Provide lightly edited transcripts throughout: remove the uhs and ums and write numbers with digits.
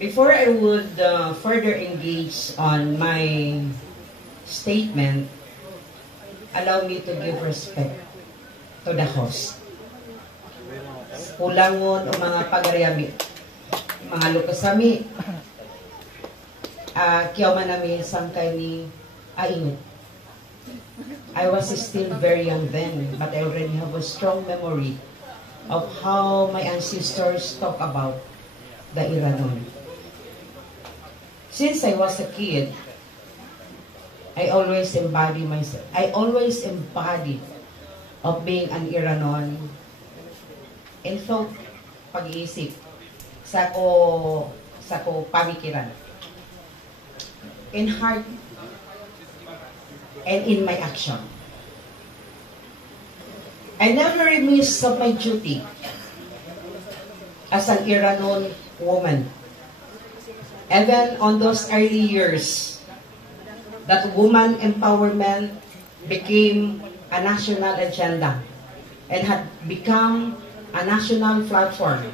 Before I would further engage on my statement, allow me to give respect to the host. Kulangon o mga pag-ariami, mga lukasami, kiyaw man namin sangkay ni Aingot. I was still very young then, but I already have a strong memory of how my ancestors talk about the Iranon. Since I was a kid, I always embody myself. I always embodied of being an Iranon in thought, pag-iisip, sa ko pamikiran, in heart, and in my action. I never remiss of my duty as an Iranon woman. Even on those early years, that woman empowerment became a national agenda and had become a national platform.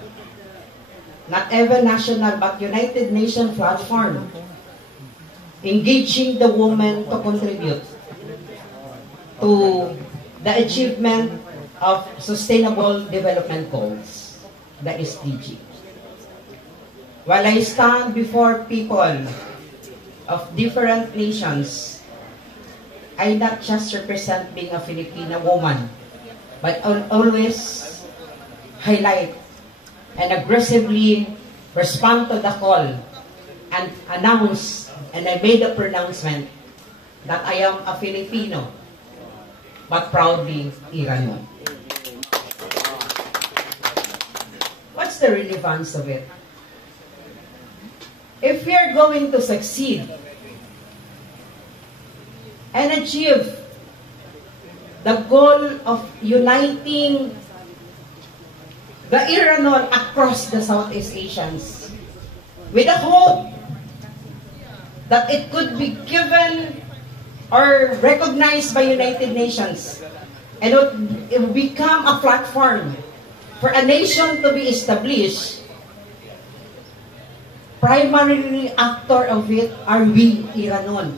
Not even national, but United Nations platform, engaging the woman to contribute to the achievement of Sustainable Development Goals, the SDG. While I stand before people of different nations, I not just represent being a Filipina woman, but always highlight and aggressively respond to the call and announce, and I made a pronouncement that I am a Filipino, but proudly Iranian. What's the relevance of it? If we are going to succeed and achieve the goal of uniting the Iranon across the Southeast Asians, with the hope that it could be given or recognized by United Nations, and it would become a platform for a nation to be established, primarily actor of it are we, Iranon.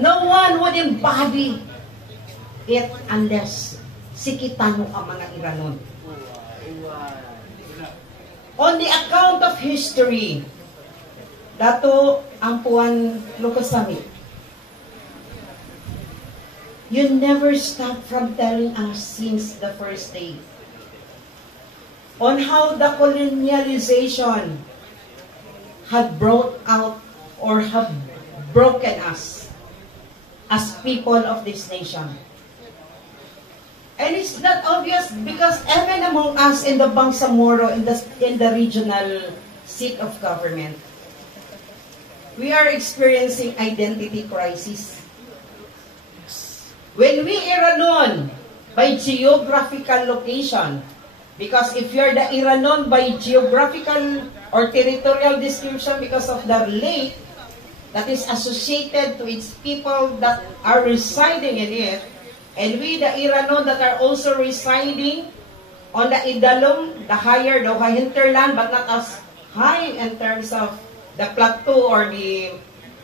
No one would embody it unless sikitano ang mga Iranon. On the account of history, dato ang Puan Lukasami, you never stop from telling us since the first day on how the colonialization had brought out or have broken us as people of this nation. And it's not obvious because even among us in the Bangsamoro, in the regional seat of government, we are experiencing identity crisis. When we Iranon by geographical location, because if you're the Iranon by geographical or territorial description because of the lake that is associated to its people that are residing in it, and we, the Iranon, that are also residing on the Idalum, the higher, the hinterland, but not as high in terms of the plateau or the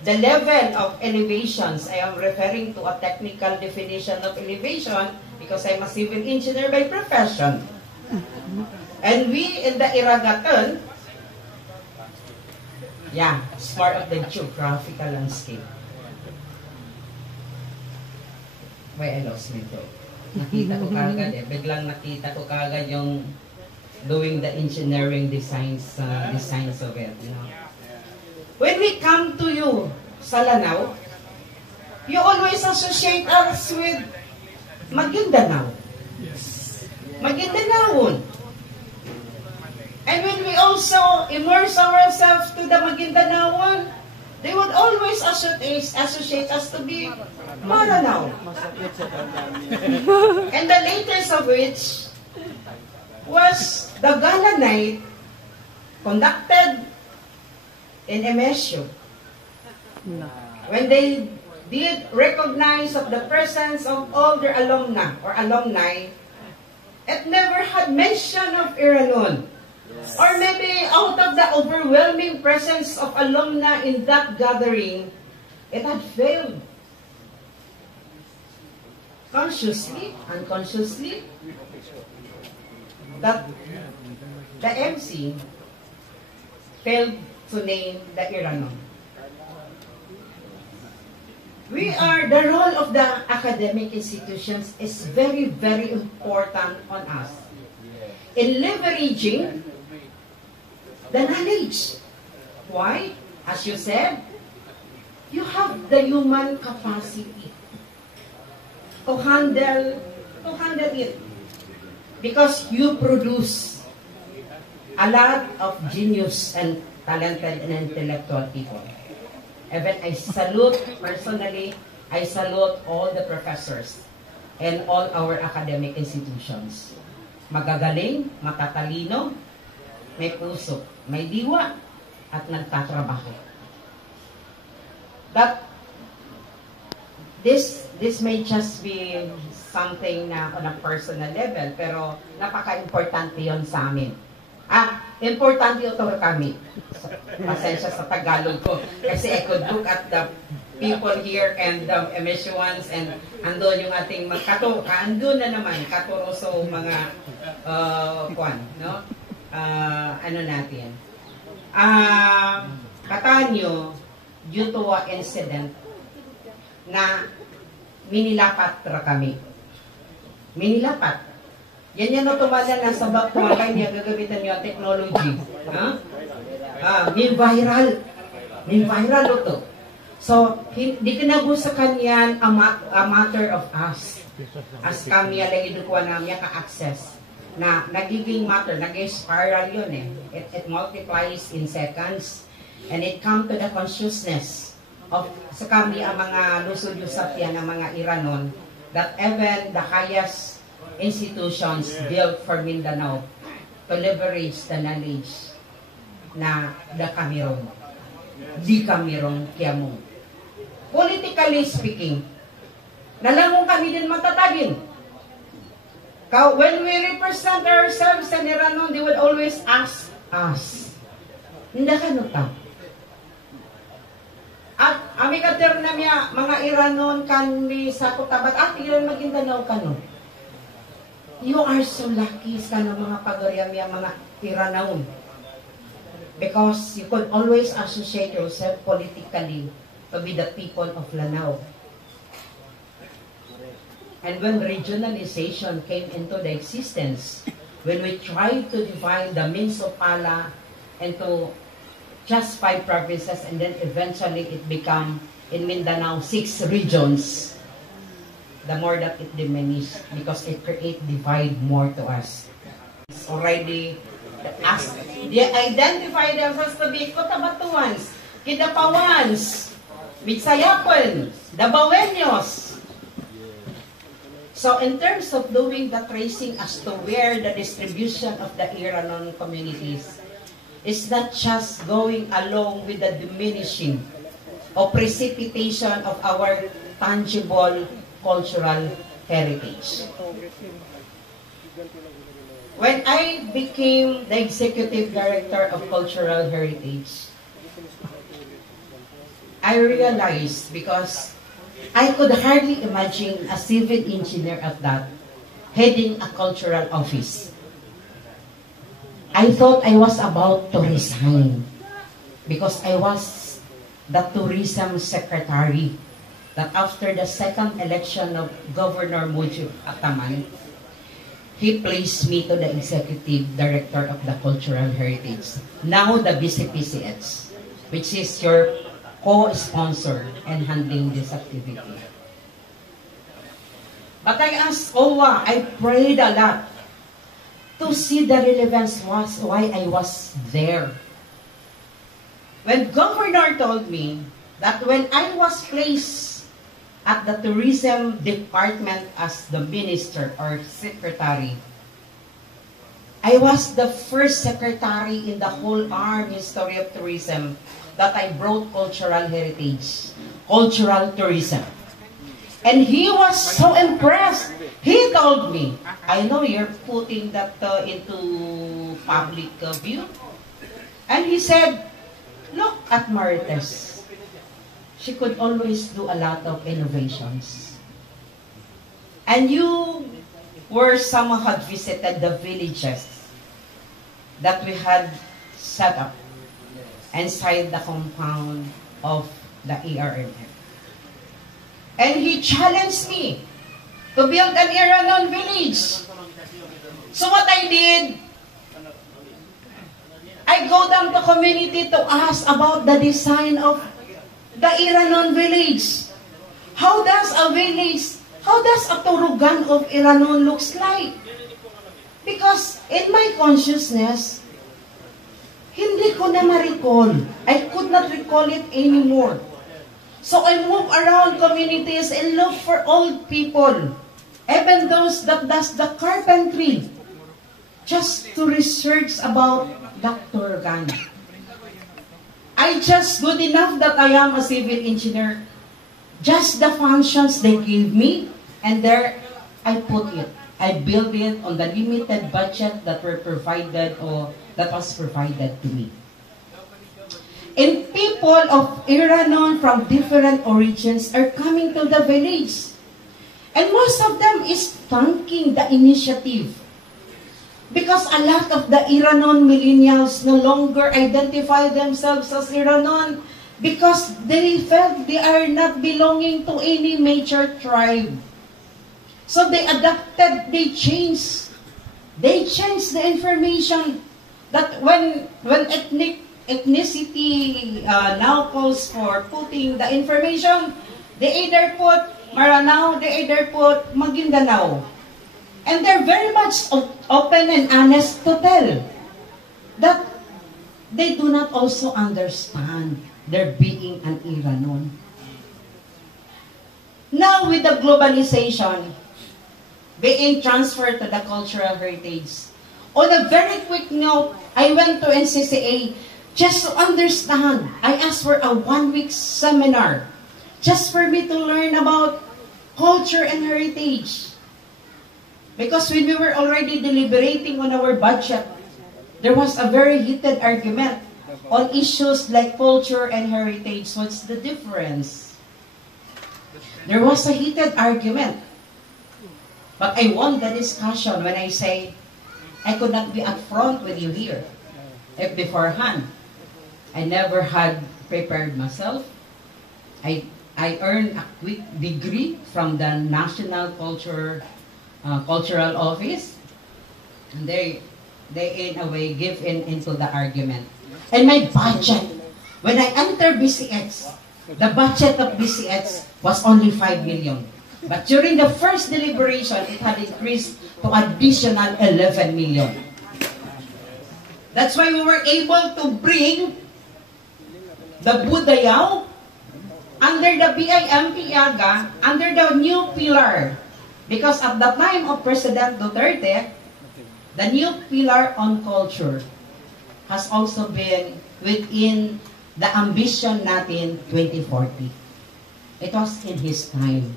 level of elevations. I am referring to a technical definition of elevation because I'm a civil engineer by profession. And we in the Iragatan, it's part of the geographical landscape. Why I lost my thought. Nakita ko kagad biglang nakita ko kagad yung doing the engineering designs of it. You know? When we come to you sa Lanao, you always associate us with Maguindanao. Yes. Maguindanaon. And when we also immerse ourselves to the Maguindanaon, they would always associate us to be Maranao. And the latest of which was the gala night conducted in MSU. When they did recognize of the presence of all their alumna or alumni, it never had mention of Iranon. Or maybe out of the the overwhelming presence of alumni in that gathering, it had failed. Consciously, unconsciously, that the MC failed to name the Iranon. The role of the academic institutions is very, very important on us in leveraging the knowledge. Why? As you said, you have the human capacity to handle it because you produce a lot of genius and talented and intellectual people. Even I salute, personally, I salute all the professors and all our academic institutions. Magagaling, matatalino, may puso, may diwa, at nagtatrabaho. That this may just be something na on a personal level, pero napaka-importante yon sa amin. Importante ito kami. Pasensya sa Tagalog ko. Kasi I could look at the people here and the emissions and andun yung ating andun na naman, katuroso mga ano natin. Katanyo, due to an incident na minilapat ra kami. Minilapat. Yan yan na tumala na sa bakwakan niya, gagamitan niyo ang technology. Min-viral. Min-viral ito. So, di kinabusakan yan a matter of us. As kami alay idukuha namin ka-access. Na nagiging matter, nag-spiral yun eh. It multiplies in seconds. And it come to the consciousness of sa kami ang mga lusod-lusat yan, ang mga Iranon, that even the highest institutions built for Mindanao to leverage the knowledge na the Cameroon. Di Cameroon, Kiamong. Politically speaking, nalamong kami din matatagin. When we represent ourselves sa Iranon, they will always ask us, hindi ka ta? At amikater na miya, mga Iranon kami sa Kutabat, tingnan Maguindanao kano. You are so lucky sa mga pagariamya, mga Iranaon. Because you could always associate yourself politically to be the people of Lanao. And when regionalization came into the existence, when we tried to divide the Minsopala into just 5 provinces, and then eventually it became, in Mindanao, 6 regions, the more that it diminished because it create divide more to us. It's already they identify themselves to be Cotabatuans, Kidapawans, Mitsayapon, Dabawenyos. So in terms of doing the tracing as to where the distribution of the Iranon communities is not just going along with the diminishing or precipitation of our tangible cultural heritage. When I became the Executive Director of Cultural Heritage, I realized, because I could hardly imagine a civil engineer at that heading a cultural office. I thought I was about to resign because I was the tourism secretary. That after the second election of Governor Mujib Ataman, he placed me to the Executive Director of the Cultural Heritage, now the BCPCH, which is your co-sponsor in handling this activity. But I asked OWA, I prayed a lot to see the relevance was why I was there. When Governor told me that when I was placed at the tourism department as the minister or secretary, I was the first secretary in the whole armed history of tourism that I brought cultural heritage, cultural tourism. And he was so impressed. He told me, I know you're putting that into public view. And he said, look at Marites. She could always do a lot of innovations. And you were somehow had visited the villages that we had set up inside the compound of the ARMM. And he challenged me to build an Iranon village. So what I did, I go down to community to ask about the design of the Iranon village. How does a Turugan of Iranon looks like? Because in my consciousness, hindi ko na ma-recall. I could not recall it anymore. So I move around communities and look for old people, even those that does the carpentry, just to research about Dr. Gan. I just good enough that I am a civil engineer. Just the functions they gave me, and there I put it. I built it on the limited budget that were provided or that was provided to me. And people of Iranon from different origins are coming to the village. And most of them is thanking the initiative. Because a lot of the Iranon millennials no longer identify themselves as Iranon because they felt they are not belonging to any major tribe. So they adapted, they changed the information that when ethnicity now calls for putting the information, they either put Maranao, they either put Maguindanao. And they're very much open and honest to tell that they do not also understand their being an Iranon. Now with the globalization being transferred to the cultural heritage, on a very quick note, I went to NCCA just to understand. I asked for a 1-week seminar just for me to learn about culture and heritage. Because when we were already deliberating on our budget, there was a very heated argument on issues like culture and heritage. What's the difference? There was a heated argument. But I won the discussion when I say, I could not be upfront with you here. If beforehand, I never had prepared myself. I earned a quick degree from the National Cultural Office. And they in a way give into the argument. And my budget, when I entered BCX, the budget of BCX was only 5 million. But during the first deliberation, it had increased to additional 11 million. That's why we were able to bring the Budayao under the BIMP IAGA, under the new pillar. Because at the time of President Duterte, the new pillar on culture has also been within the ambition natin 2040. It was in his time.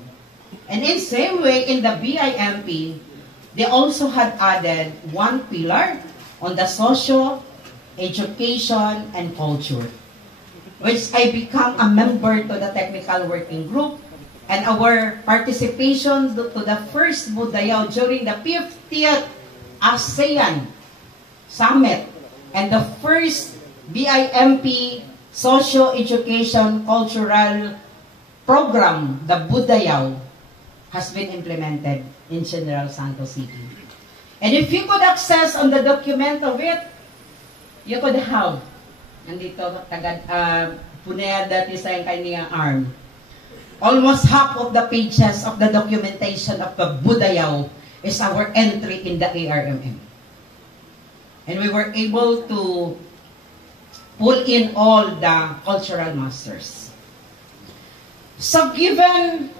And in same way, in the BIMP, they also had added one pillar on the social, education, and culture, which I become a member to the technical working group, and our participation to the first Budayao during the 50th ASEAN Summit, and the first BIMP Social Education Cultural Program, the Budayao, has been implemented in General Santos City. And if you could access on the document of it, you could have, nandito, punea dati sa kanyang arm, almost half of the pages of the documentation of the Budayao is our entry in the ARMM. And we were able to pull in all the cultural masters. So given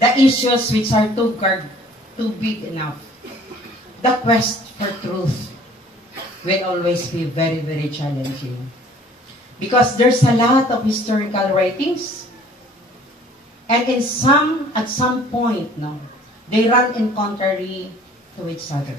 the issues which are too big enough, the quest for truth will always be very, very challenging. Because there's a lot of historical writings, and at some point, they run in contrary to each other.